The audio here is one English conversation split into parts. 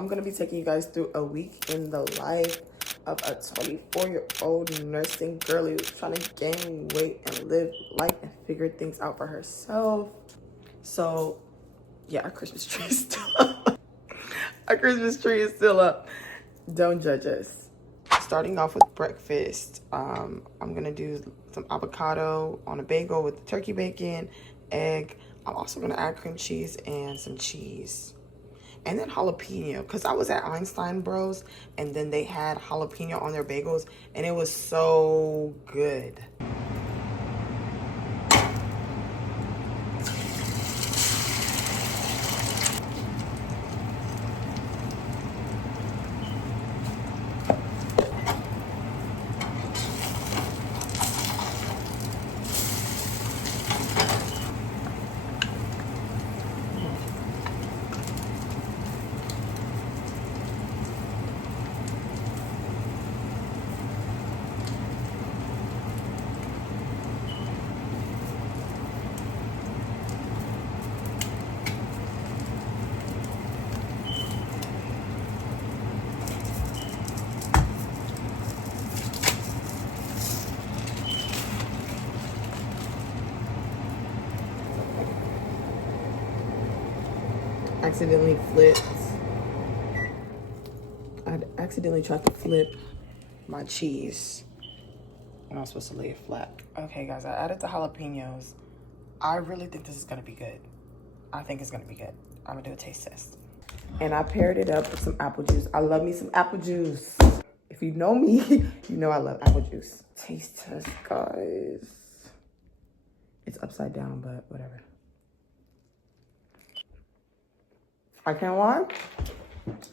I'm gonna be taking you guys through a week in the life of a 24-year-old nursing girl who's trying to gain weight and live life and figure things out for herself. So yeah, our Christmas tree is still up. Our Christmas tree is still up. Don't judge us. Starting off with breakfast, I'm gonna do some avocado on a bagel with turkey bacon, egg. I'm also gonna add cream cheese and some cheese. And then jalapeno, because I was at Einstein Bros and then they had jalapeno on their bagels and it was so good. Accidentally flipped. I accidentally tried to flip my cheese and I was supposed to lay it flat. Okay guys, I added the jalapenos. I really think this is gonna be good. I think it's gonna be good. I'm gonna do a taste test. And I paired it up with some apple juice. I love me some apple juice. If you know me, you know I love apple juice. Taste test, guys. It's upside down, but whatever. I can't lie.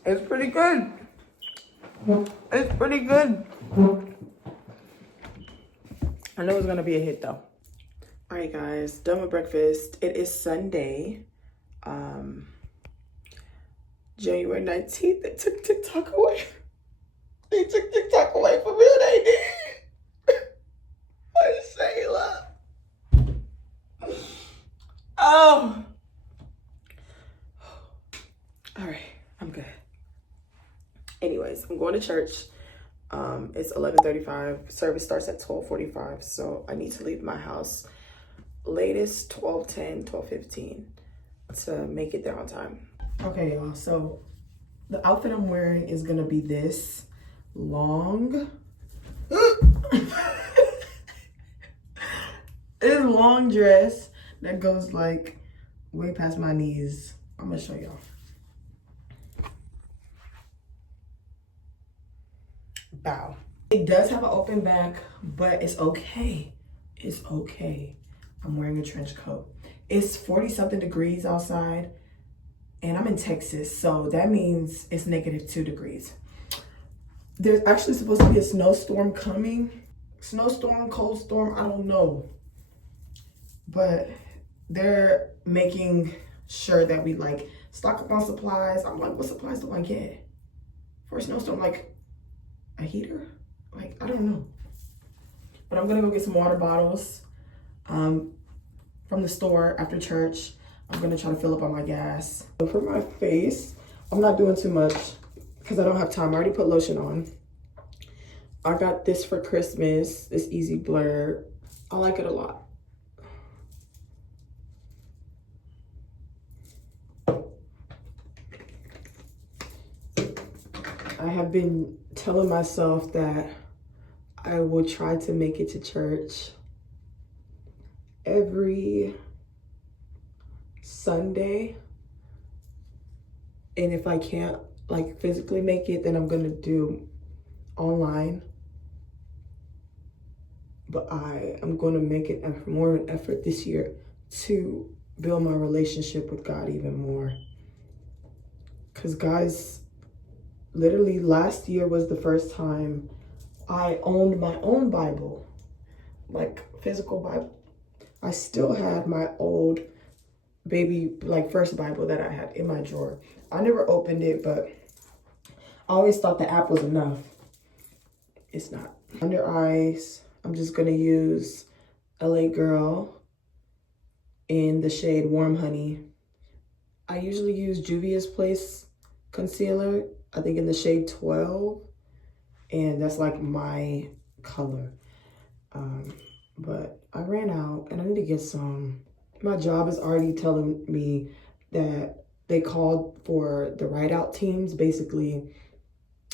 It's pretty good. It's pretty good. I know it's gonna be a hit though. All right, guys, done with breakfast. It is Sunday, January 19th. They took TikTok away. They took TikTok away from me. They did. What Shayla? Oh. All right, I'm good. Anyways, I'm going to church. It's 11:35. Service starts at 12:45, so I need to leave my house latest 12:10, 12:15 to make it there on time. Okay, y'all. So the outfit I'm wearing is gonna be this long. This long dress that goes like way past my knees. I'm gonna show y'all. Bow. It does have an open back, but it's okay. It's okay. I'm wearing a trench coat. It's 40 something degrees outside and I'm in Texas, so that means it's -2 degrees. There's actually supposed to be a snowstorm coming. Snowstorm, cold storm, I don't know. But they're making sure that we like stock up on supplies. I'm like, what supplies do I get for a snowstorm? Like a heater? Like, I don't know. But I'm gonna go get some water bottles from the store after church. I'm gonna try to fill up on my gas. For my face, I'm not doing too much because I don't have time. I already put lotion on. I got this for Christmas, this Easy Blur. I like it a lot. I have been telling myself that I will try to make it to church every Sunday. And if I can't like physically make it, then I'm gonna do online. But I am gonna make it more of an effort this year to build my relationship with God even more. Because guys, literally last year was the first time I owned my own Bible, like physical Bible. I still had my old baby, like first Bible that I had in my drawer. I never opened it, but I always thought the app was enough. It's not. Under eyes, I'm just gonna use LA Girl in the shade Warm Honey. I usually use Juvia's Place concealer, I think in the shade 12, and that's like my color. But I ran out and I need to get some. My job is already telling me that they called for the ride out teams, basically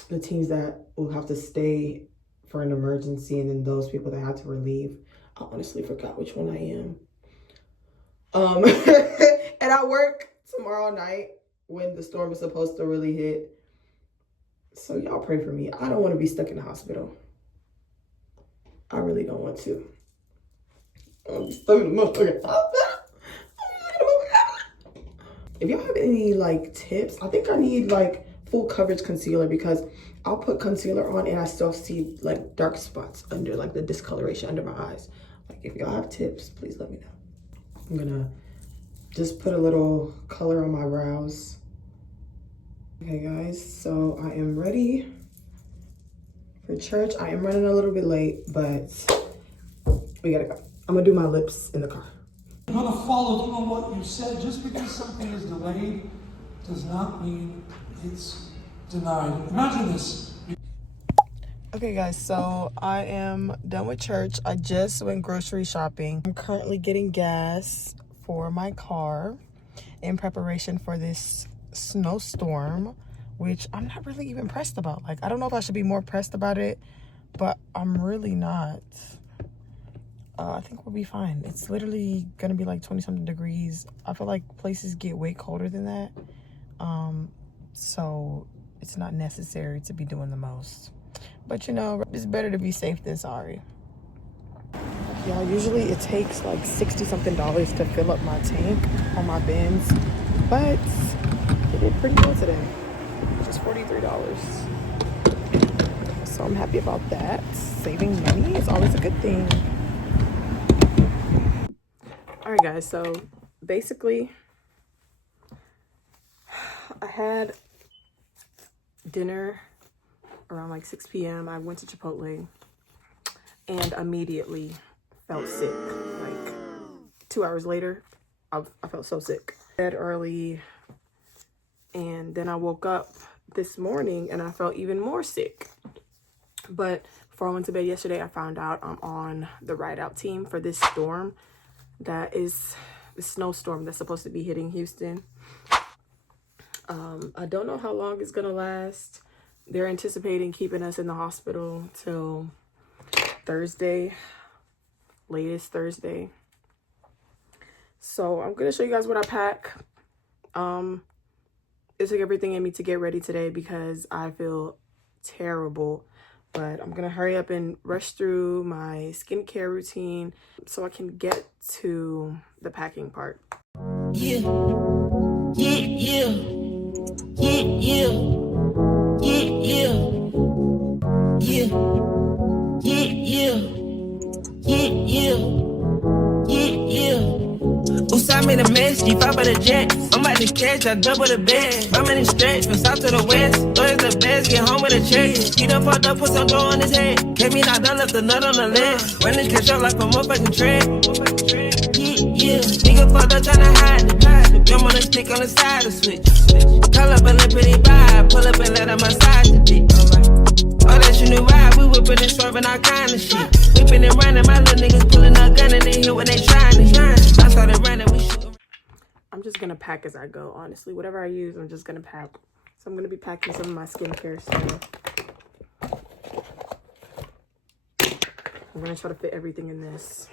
the teams that will have to stay for an emergency, and then those people that have to relieve. I honestly forgot which one I am. And I work tomorrow night when the storm is supposed to really hit. So y'all pray for me. I don't want to be stuck in the hospital. I really don't want to. I want to be stuck in the motherfucking hospital. If y'all have any like tips, I think I need like full coverage concealer, because I'll put concealer on and I still see like dark spots under, like the discoloration under my eyes. Like if y'all have tips, please let me know. I'm gonna just put a little color on my brows. Okay guys, so I am ready for church. I am running a little bit late, but we gotta go. I'm gonna do my lips in the car. I'm going to follow through on what you said. Just because something is delayed does not mean it's denied. Imagine this. Okay guys, so I am done with church. I just went grocery shopping. I'm currently getting gas for my car in preparation for this snowstorm, which I'm not really even pressed about. Like, I don't know if I should be more pressed about it, but I'm really not. I think we'll be fine. It's literally gonna be like 20 something degrees. I feel like places get way colder than that. So it's not necessary to be doing the most. But you know, it's better to be safe than sorry. Y'all, usually it takes like 60 something dollars to fill up my tank on my Benz, but it did pretty well today. Just $43. So I'm happy about that. Saving money is always a good thing. All right guys, so basically I had dinner around like 6 p.m. I went to Chipotle and immediately felt sick. Like 2 hours later, I felt so sick. Bed early, and then I woke up this morning and I felt even more sick. But before I went to bed yesterday, I found out I'm on the ride out team for this storm. That is the snowstorm that's supposed to be hitting Houston. I don't know how long it's gonna last. They're anticipating keeping us in the hospital till Thursday, latest Thursday. So I'm gonna show you guys what I pack. It took everything in me to get ready today because I feel terrible. But I'm gonna hurry up and rush through my skincare routine so I can get to the packing part. Yeah, yeah, yeah, yeah, yeah, yeah, yeah, yeah, yeah, yeah, yeah, yeah, yeah. Oops, I made a mess, G5 by the jet. I'm about to catch, I double the bed. I'm in the stretch, from south to the west. Lawyers the best, get home with a check. He done fucked up, put some dough on his head. Kept me knocked down, left the nut on the leg. When this catch up like a motherfucking tread. Yeah, nigga fucked up tryna hide it. Jump on the stick on the side of switch. Call up a little pretty vibe, pull up and let her massage the dick. Oh, that's your new ride, we whipping and swerving all kind of shit. Whipping and running, my little niggas pulling a gun and they hit when they trying to hit. I started running, we shooting. I'm just gonna pack as I go, honestly. Whatever I use, I'm just gonna pack. So I'm gonna be packing some of my skincare stuff. I'm gonna try to fit everything in this.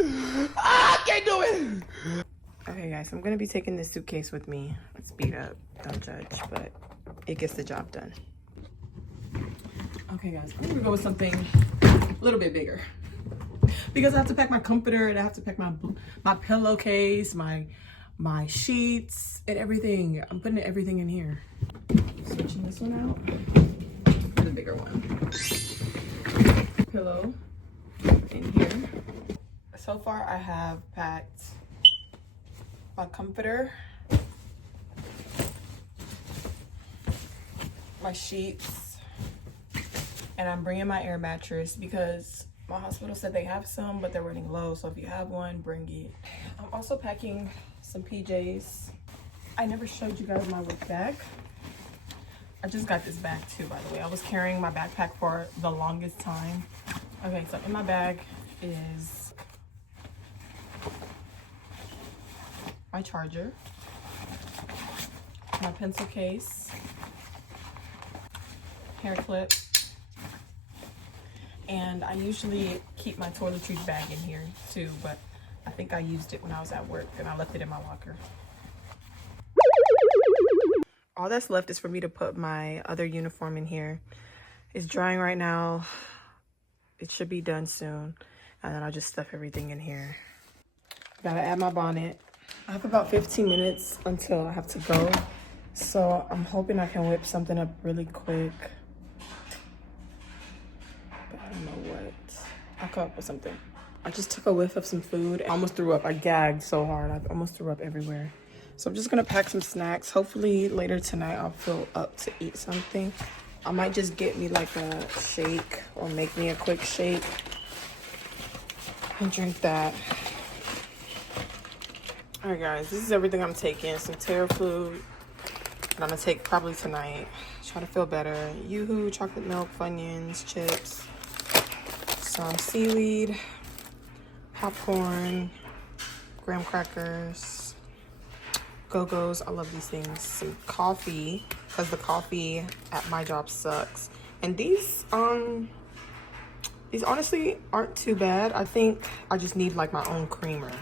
I can't do it! Okay guys, I'm gonna be taking this suitcase with me. Let's speed up, don't judge, but it gets the job done. Okay guys, I'm gonna go with something a little bit bigger because I have to pack my comforter and I have to pack my pillowcase, my sheets and everything. I'm putting everything in here. Switching this one out for the bigger one. Pillow in here. So far I have packed my comforter, my sheets, and I'm bringing my air mattress because my hospital said they have some, but they're running low. So if you have one, bring it. I'm also packing some PJs. I never showed you guys my work bag. I just got this bag too, by the way. I was carrying my backpack for the longest time. Okay, so in my bag is my charger, my pencil case, hair clip, and I usually keep my toiletries bag in here too, but I think I used it when I was at work and I left it in my locker. All that's left is for me to put my other uniform in here. It's drying right now. It should be done soon. And then I'll just stuff everything in here. Gotta add my bonnet. I have about 15 minutes until I have to go. So I'm hoping I can whip something up really quick. But I don't know what. I'll come up with something. I just took a whiff of some food. I almost threw up. I gagged so hard. I almost threw up everywhere. So I'm just gonna pack some snacks. Hopefully later tonight I'll feel up to eat something. I might just get me like a shake or make me a quick shake and drink that. All right guys, this is everything I'm taking. Some Terraflu that I'm gonna take probably tonight. Try to feel better. Yoo-hoo, chocolate milk, Funyuns, chips, some seaweed, popcorn, graham crackers, Go-Go's. I love these things. Some coffee, because the coffee at my job sucks. And these honestly aren't too bad. I think I just need like my own creamer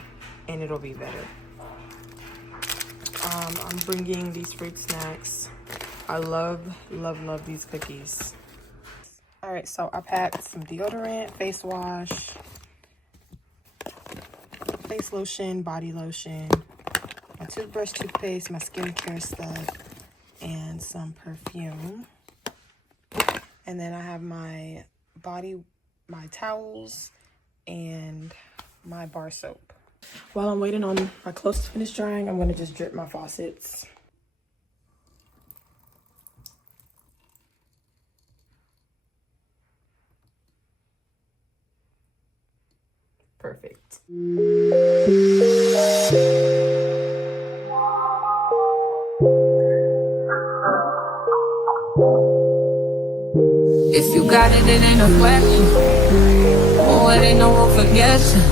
and it'll be better. I'm bringing these fruit snacks. I love these cookies. All right, so I packed some deodorant, face wash, face lotion, body lotion, my toothbrush, toothpaste, my skincare stuff, and some perfume. And then I have my towels, and my bar soap. While I'm waiting on my clothes to finish drying, I'm gonna just drip my faucets. Perfect. If you got it, it ain't a question. Oh, it ain't no room for guessing.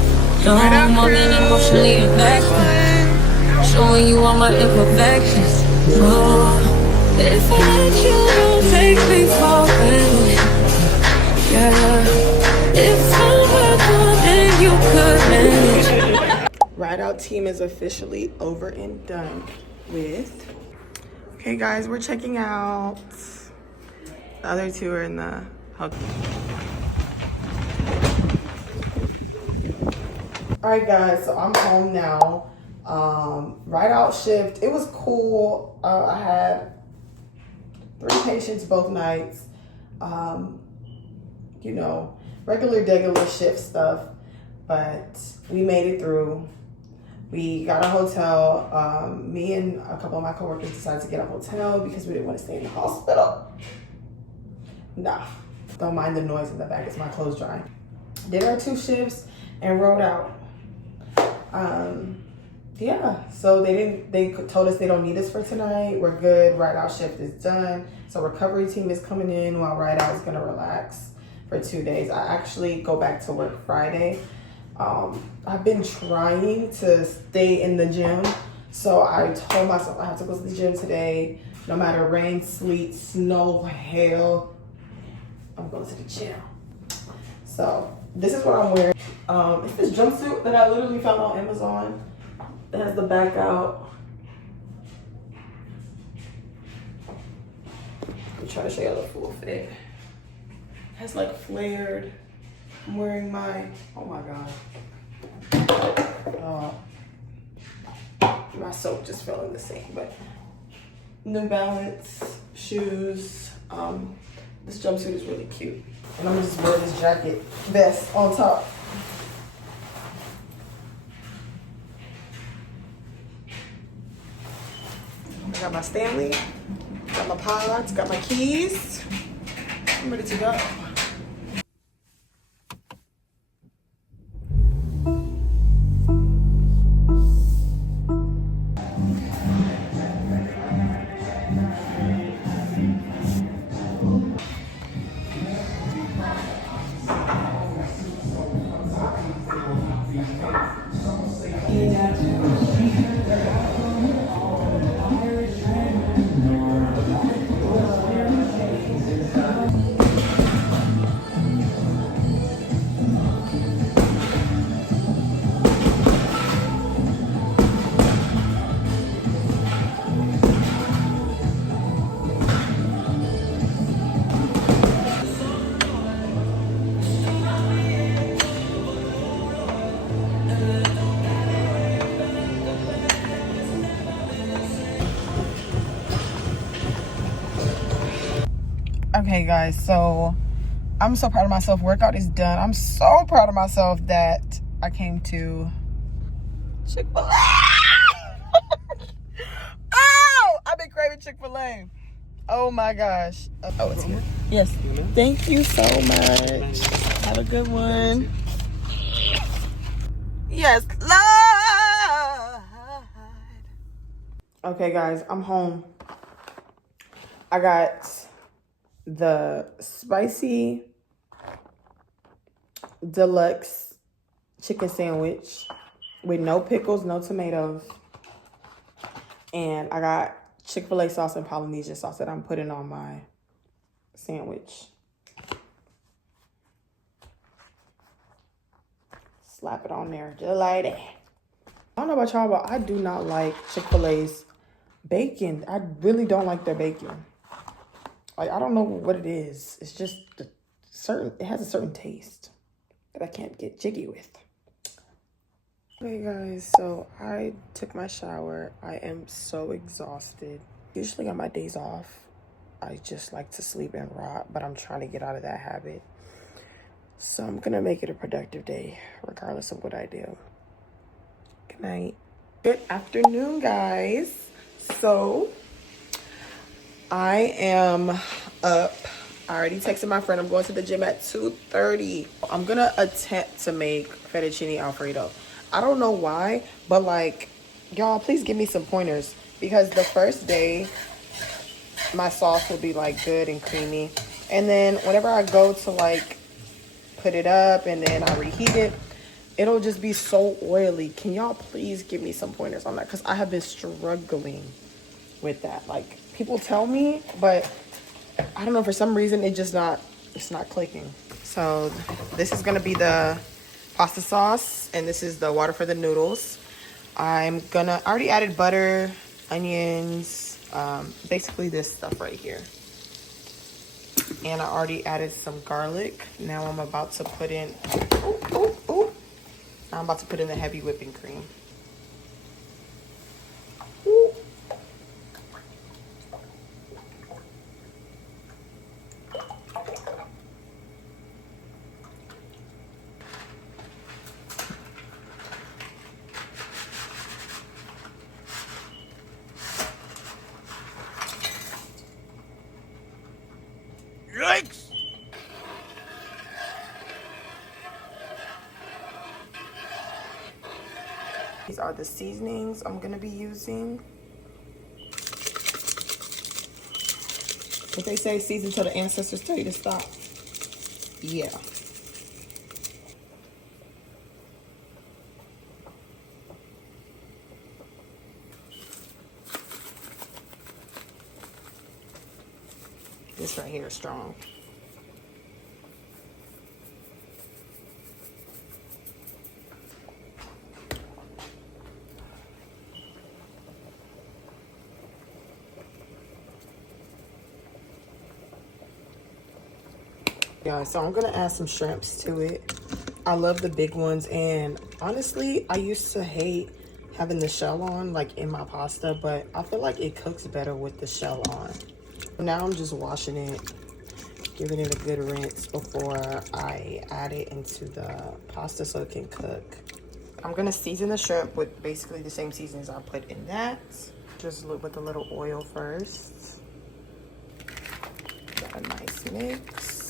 No more than emotionally invested. Showing you all my imperfections. Oh, if I let you, don't take me for granted. Yeah, if I'm worth then you could manage. Ride Out team is officially over and done with. Okay guys, we're checking out. The other two are in the hotel. All right guys, so I'm home now. Ride Out shift, it was cool. I had 3 patients both nights. You know, regular shift stuff, but we made it through. We got a hotel. Me and a couple of my coworkers decided to get a hotel because we didn't want to stay in the hospital. Nah, don't mind the noise in the back. It's my clothes drying. Did our 2 shifts and rode out. Yeah, so they told us they don't need us for tonight. We're good. Ride Out shift is done. So recovery team is coming in while Ride Out is gonna relax for 2 days. I actually go back to work Friday. I've been trying to stay in the gym. So I told myself I have to go to the gym today. No matter rain, sleet, snow, hail, I'm going to the gym. So this is what I'm wearing. It's this jumpsuit that I literally found on Amazon. It has the back out. I'm trying to show you the full fit. It has like flared. I'm wearing my, oh my God. My soap just fell in the sink, but New Balance shoes. This jumpsuit is really cute. And I'm just wearing this jacket vest on top. I got my Stanley, got my pods, got my keys. I'm ready to go. Okay, guys, so I'm so proud of myself. Workout is done. I'm so proud of myself that I came to Chick-fil-A. Oh, I've been craving Chick-fil-A. Oh my gosh. Oh, it's here. Yes. Thank you so much. Have a good one. Yes, Lord. Okay, guys, I'm home. I got the spicy deluxe chicken sandwich with no pickles, no tomatoes. And I got Chick-fil-A sauce and Polynesian sauce that I'm putting on my sandwich. Slap it on there just like that. I don't know about y'all, but I do not like Chick-fil-A's bacon. I really don't like their bacon. Like, I don't know what it is. It's just it has a certain taste that I can't get jiggy with. Okay, guys, so I took my shower. I am so exhausted. Usually on my days off, I just like to sleep and rot, but I'm trying to get out of that habit. So I'm gonna make it a productive day, regardless of what I do. Good night. Good afternoon, guys. So I am up. I already texted my friend. I'm going to the gym at 2:30. I'm gonna attempt to make fettuccine alfredo. I don't know why, but like, y'all, please give me some pointers, because the first day my sauce will be like good and creamy, and then whenever I go to like put it up and then I reheat it, it'll just be so oily. Can y'all please give me some pointers on that? Because I have been struggling with that. Like, people tell me, but I don't know, for some reason it's not clicking. So this is gonna be the pasta sauce, and this is the water for the noodles. I already added butter, onions, basically this stuff right here. And I already added some garlic. Now I'm about to put in, now I'm about to put in the heavy whipping cream. Yikes! These are the seasonings I'm gonna be using. If they say season till the ancestors tell you to stop. Yeah. This right here is strong. Yeah, so I'm gonna add some shrimps to it. I love the big ones, and honestly, I used to hate having the shell on, like in my pasta, but I feel like it cooks better with the shell on. Now I'm just washing it, giving it a good rinse before I add it into the pasta so it can cook. I'm gonna season the shrimp with basically the same seasonings I put in that. Just with a little oil first. Got a nice mix.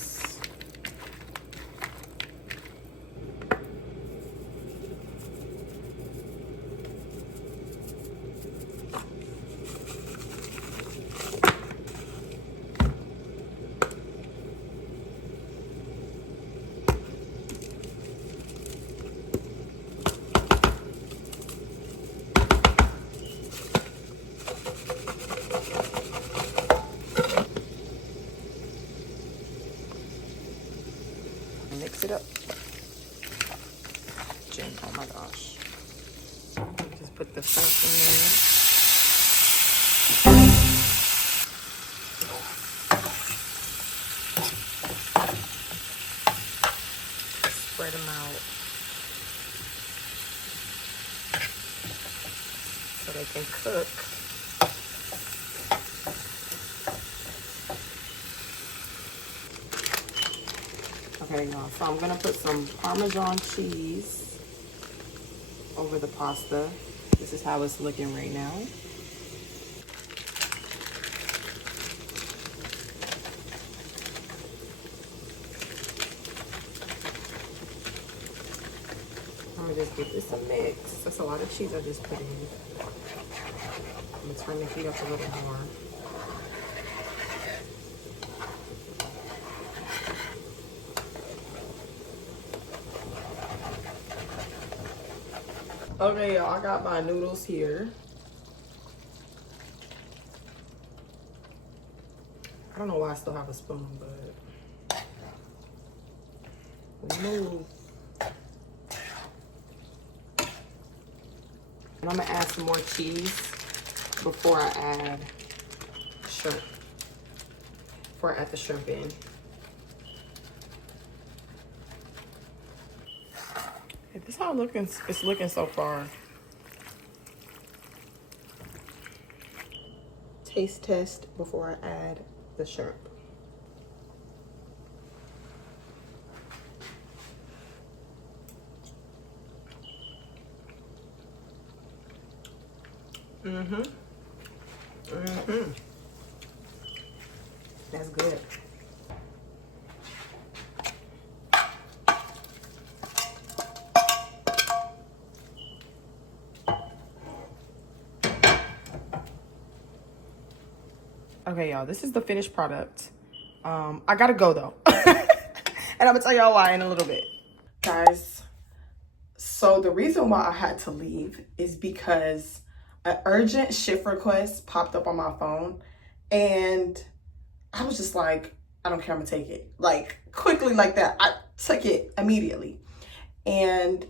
Mix it up. Oh my gosh. Just put the shrimp in there. Spread them out so they can cook. Okay, y'all, so I'm gonna put some Parmesan cheese over the pasta. This is how it's looking right now. I'm gonna just give this a mix. That's a lot of cheese I just put in. I'm gonna turn the heat up a little more. Okay, y'all, I got my noodles here. I don't know why I still have a spoon, but we move. And I'm gonna add some more cheese before I add shrimp. Before I add the shrimp in. This is how it's looking so far. Taste test before I add the shrimp. That's good. Okay, y'all, this is the finished product. I gotta go though. And I'm gonna tell y'all why in a little bit. Guys, so the reason why I had to leave is because an urgent shift request popped up on my phone and I was just like, I don't care, I'm gonna take it. Like, quickly like that. I took it immediately. And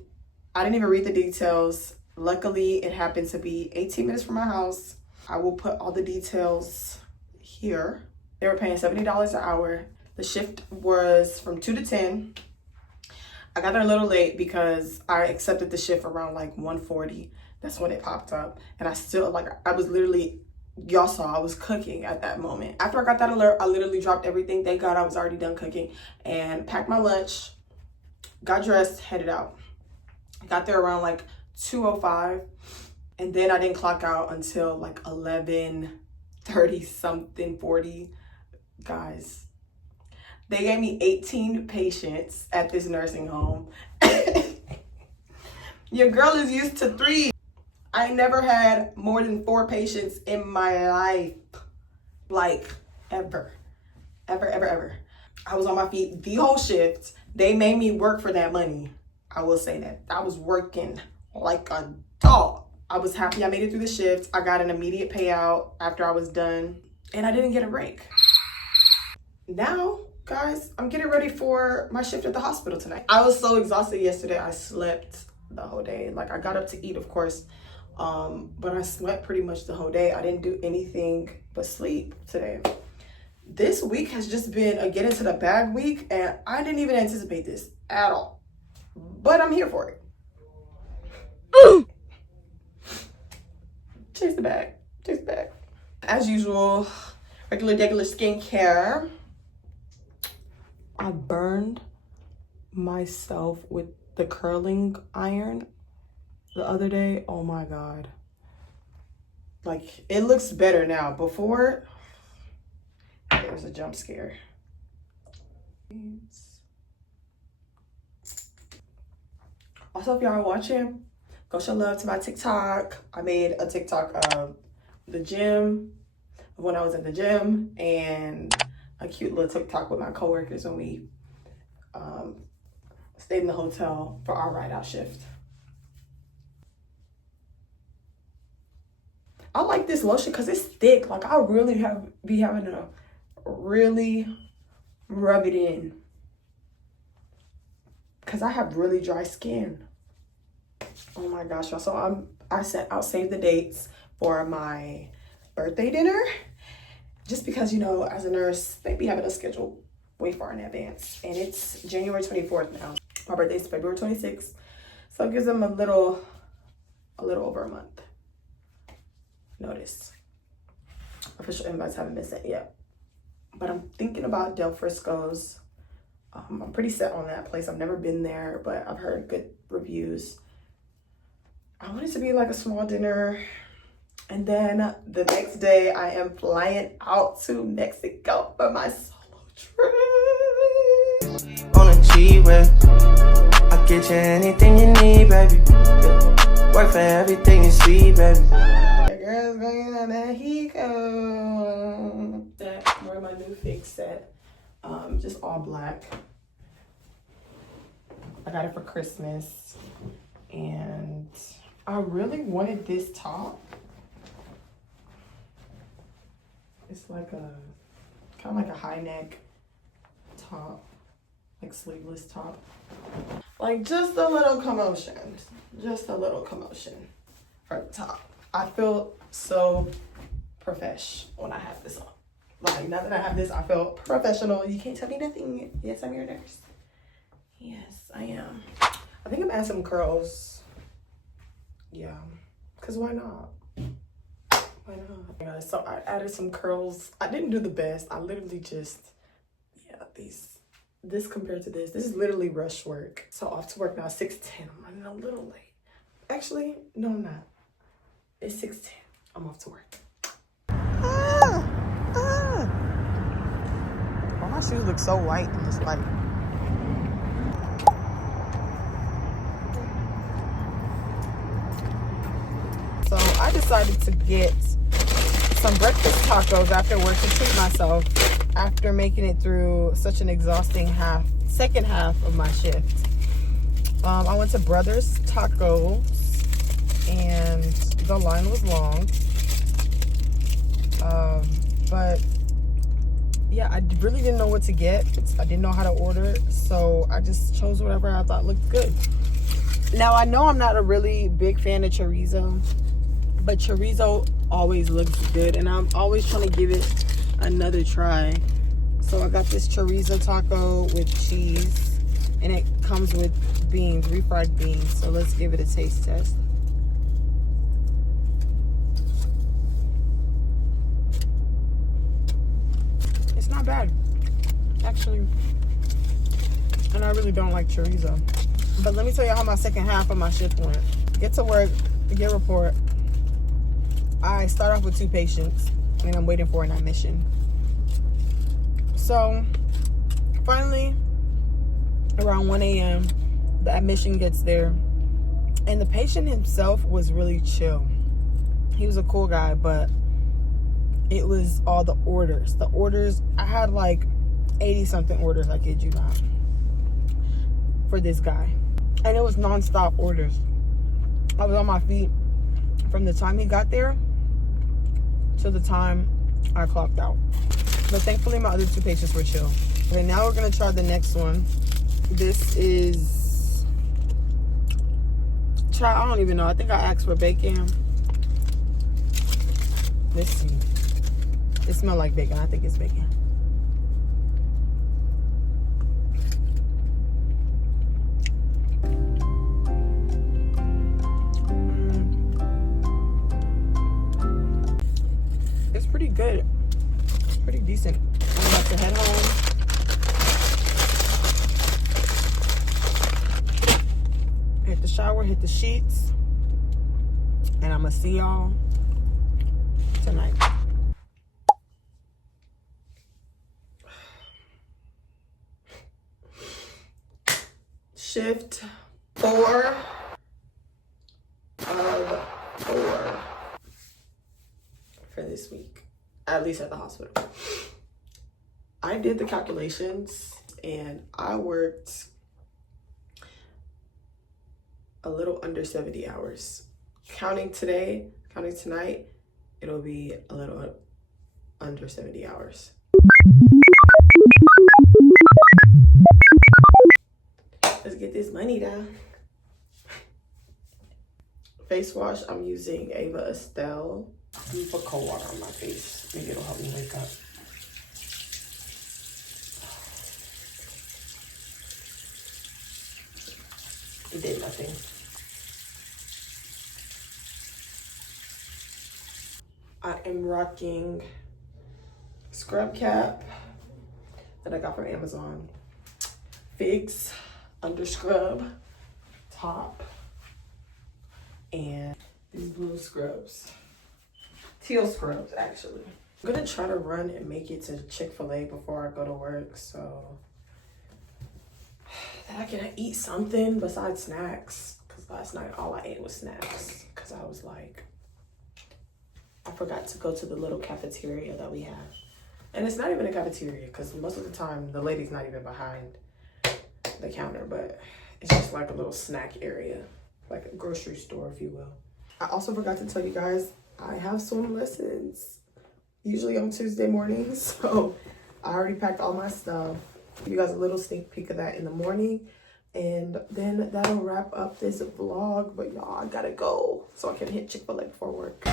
I didn't even read the details. Luckily, it happened to be 18 minutes from my house. I will put all the details here. They were paying $70 an hour. The shift was from 2 to 10. I got there a little late because I accepted the shift around like 1:40. That's when it popped up. And I still, like, I was literally, y'all saw I was cooking at that moment. After I got that alert, I literally dropped everything. Thank God I was already done cooking and packed my lunch, got dressed, headed out. I got there around like 2:05. And then I didn't clock out until like 11:30 something, 40. Guys, they gave me 18 patients at this nursing home. Your girl is used to 3. I never had more than 4 patients in my life. Like, ever. Ever. I was on my feet the whole shift. They made me work for that money. I will say that. I was working like a dog. I was happy I made it through the shift. I got an immediate payout after I was done. And I didn't get a break. Now, guys, I'm getting ready for my shift at the hospital tonight. I was so exhausted yesterday. I slept the whole day. Like, I got up to eat, of course. But I slept pretty much the whole day. I didn't do anything but sleep today. This week has just been a get into the bag week, and I didn't even anticipate this at all. But I'm here for it. Chase the bag. As usual, regular skincare. I burned myself with the curling iron the other day. Oh my God. Like, it looks better now. Before, there was a jump scare. Also, if y'all are watching, go show love to my TikTok. I made a TikTok of the gym, when I was at the gym, and a cute little TikTok with my coworkers when we stayed in the hotel for our ride-out shift. I like this lotion because it's thick. Like, I really be having to really rub it in because I have really dry skin. Oh my gosh, y'all. So I'll save the dates for my birthday dinner, just because, you know, as a nurse, they be having a schedule way far in advance. And it's January 24th now. My birthday is February 26th. So it gives them a little over a month notice. Official invites haven't been sent yet. But I'm thinking about Del Frisco's I'm pretty set on that place. I've never been there, but I've heard good reviews. I want it to be like a small dinner. And then the next day I am flying out to Mexico for my solo trip. On a G-Way, I'll get you anything you need, baby. Yeah. Work for everything you see, baby. The girl's going to Mexico. That where my new fix set. Just all black. I got it for Christmas. And I really wanted this top. It's like a kind of like a high neck top, like sleeveless top. Like just a little commotion, for the top. I feel so profesh when I have this on. Like now that I have this, I feel professional. You can't tell me nothing. Yes, I'm your nurse. Yes, I am. I think I'm adding some curls. Yeah, cause why not? Why not? Yeah, so I added some curls. I didn't do the best. I literally just, yeah, this compared to this is literally rush work. So off to work now, 6:10. I'm running a little late. Actually, no, I'm not. It's 6:10. I'm off to work. Oh, my shoes look so white in this light. So I decided to get some breakfast tacos after work to treat myself after making it through such an exhausting second half of my shift. I went to Brothers Tacos and the line was long. But yeah, I really didn't know what to get. I didn't know how to order, so I just chose whatever I thought looked good. Now I know I'm not a really big fan of chorizo, but chorizo always looks good and I'm always trying to give it another try. So I got this chorizo taco with cheese and it comes with beans, refried beans. So let's give it a taste test. It's not bad, actually. And I really don't like chorizo. But let me tell you how my second half of my shift went. Get to work, get a report. I start off with 2 patients and I'm waiting for an admission. So finally, around 1 a.m., the admission gets there. And the patient himself was really chill. He was a cool guy, but it was all the orders. The orders, I had like 80 something orders, I kid you not, for this guy. And it was non-stop orders. I was on my feet from the time he got there to the time I clocked out. But thankfully my other 2 patients were chill. Okay, now we're gonna try the next one. This is, I don't even know. I think I asked for bacon. Let's see. It smells like bacon. I think it's bacon. It's pretty good. It's pretty decent. I'm about to head home. Hit the shower, hit the sheets. And I'm gonna see y'all tonight. Shift 4 of 4 for this week, at least at the hospital. I did the calculations and I worked a little under 70 hours. Counting tonight, it'll be a little under 70 hours. Let's get this money down. Face wash, I'm using Ava Estelle. I'm gonna put cold water on my face. Maybe it'll help me wake up. It did nothing. I am rocking scrub cap that I got from Amazon. figs under scrub top and these blue scrubs, teal scrubs actually. I'm gonna try to run and make it to Chick-fil-A before I go to work so that I can eat something besides snacks, because last night all I ate was snacks because I was like, I forgot to go to the little cafeteria that we have. And it's not even a cafeteria because most of the time the lady's not even behind the counter, but it's just like a little snack area, like a grocery store, if you will. I also forgot to tell you guys, I have swim lessons, usually on Tuesday mornings. So I already packed all my stuff. You guys a little sneak peek of that in the morning. And then that'll wrap up this vlog. But y'all, I gotta go so I can hit Chick-fil-A before work.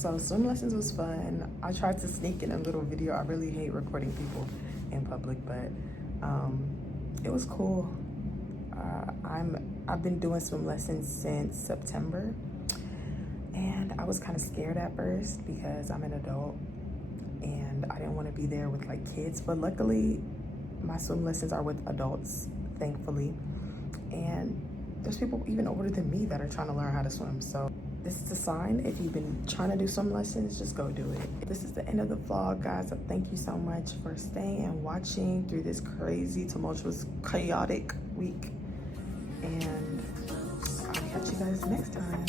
So swim lessons was fun. I tried to sneak in a little video. I really hate recording people in public, but it was cool. I've been doing swim lessons since September, and I was kind of scared at first because I'm an adult and I didn't want to be there with like kids, but luckily my swim lessons are with adults, thankfully, and there's people even older than me that are trying to learn how to swim. So this is a sign. If you've been trying to do swim lessons, just go do it. This is the end of the vlog, guys. So thank you so much for staying and watching through this crazy, tumultuous, chaotic week. And I'll catch you guys next time.